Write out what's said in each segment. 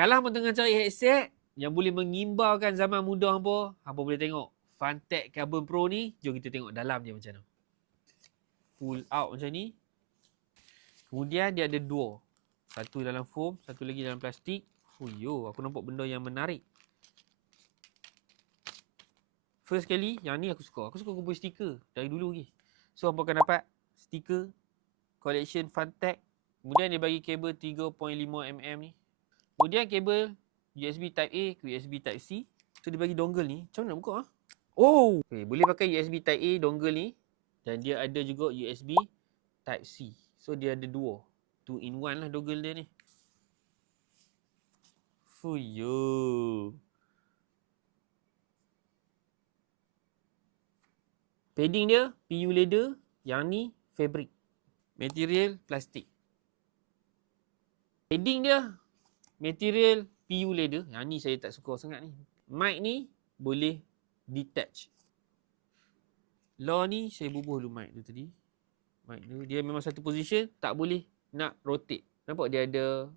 Kalau hampa tengah cari headset yang boleh mengimbalkan zaman muda hampa boleh tengok Funtech Carbon Pro ni. Jom kita tengok dalam dia macam mana. Pull out macam ni. Kemudian dia ada dua. Satu dalam foam, satu lagi dalam plastik. Oh yo, aku nampak benda yang menarik. First kali, yang ni aku suka. Aku suka kumpul stiker dari dulu lagi. So, hampa akan dapat stiker collection Funtech. Kemudian dia bagi kabel 3.5mm ni. Kemudian kabel USB Type A ke USB Type C. So dia bagi dongle ni. Macam mana nak buka? Oh! Okay, boleh pakai USB Type A dongle ni. Dan dia ada juga USB Type C. So dia ada dua. 2 in 1 lah dongle dia ni. Fuyo. Padding dia PU leather. Yang ni fabric. Material plastik. Padding dia material PU leather. Yang ni saya tak suka sangat ni. Mic ni boleh detach. Law ni saya bubuh dulu mic tu tadi. Mic tu dia memang satu position, tak boleh nak rotate. Nampak dia ada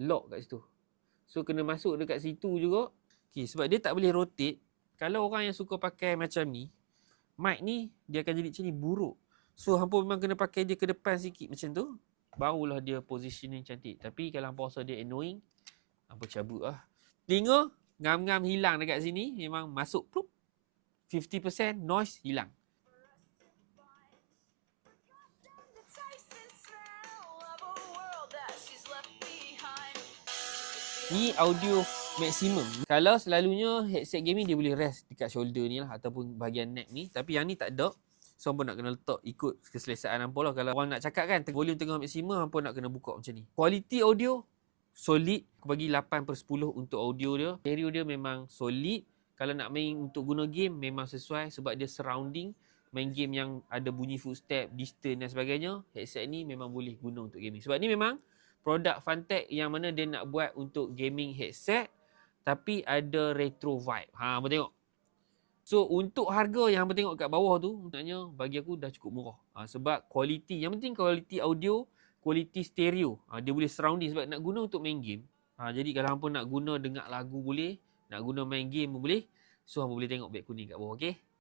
lock kat situ. So kena masuk dekat situ juga. Okay, sebab dia tak boleh rotate. Kalau orang yang suka pakai macam ni, mic ni dia akan jadi macam ni buruk. So hampa memang kena pakai dia ke depan sikit macam tu. Barulah dia positioning cantik. Tapi kalau hampa rasa dia annoying, hampa cabut lah. Telinga ngam-ngam hilang dekat sini. Memang masuk plup. 50% noise hilang. Ni audio maksimum. Kalau selalunya headset gaming dia boleh rest dekat shoulder ni lah ataupun bahagian neck ni. Tapi yang ni tak ada. So hampa nak kena letak ikut keselesaan hampa lah. Kalau orang nak cakap kan volume tengah maksimum, hampa nak kena buka macam ni. Quality audio solid. Aku bagi 8/10 untuk audio dia. Stereo dia memang solid. Kalau nak main untuk guna game memang sesuai sebab dia surrounding. Main game yang ada bunyi footstep, distance dan sebagainya, headset ni memang boleh guna untuk gaming. Sebab ni memang produk Funtech yang mana dia nak buat untuk gaming headset tapi ada retro vibe. Hampa tengok. So untuk harga yang hampa tengok kat bawah tu, sebenarnya bagi aku dah cukup murah. Sebab quality, yang penting quality audio, quality stereo. Dia boleh surrounding sebab nak guna untuk main game. Jadi kalau hampa nak guna dengar lagu boleh, nak guna main game pun boleh. So hampa boleh tengok beg kuning kat bawah, okey?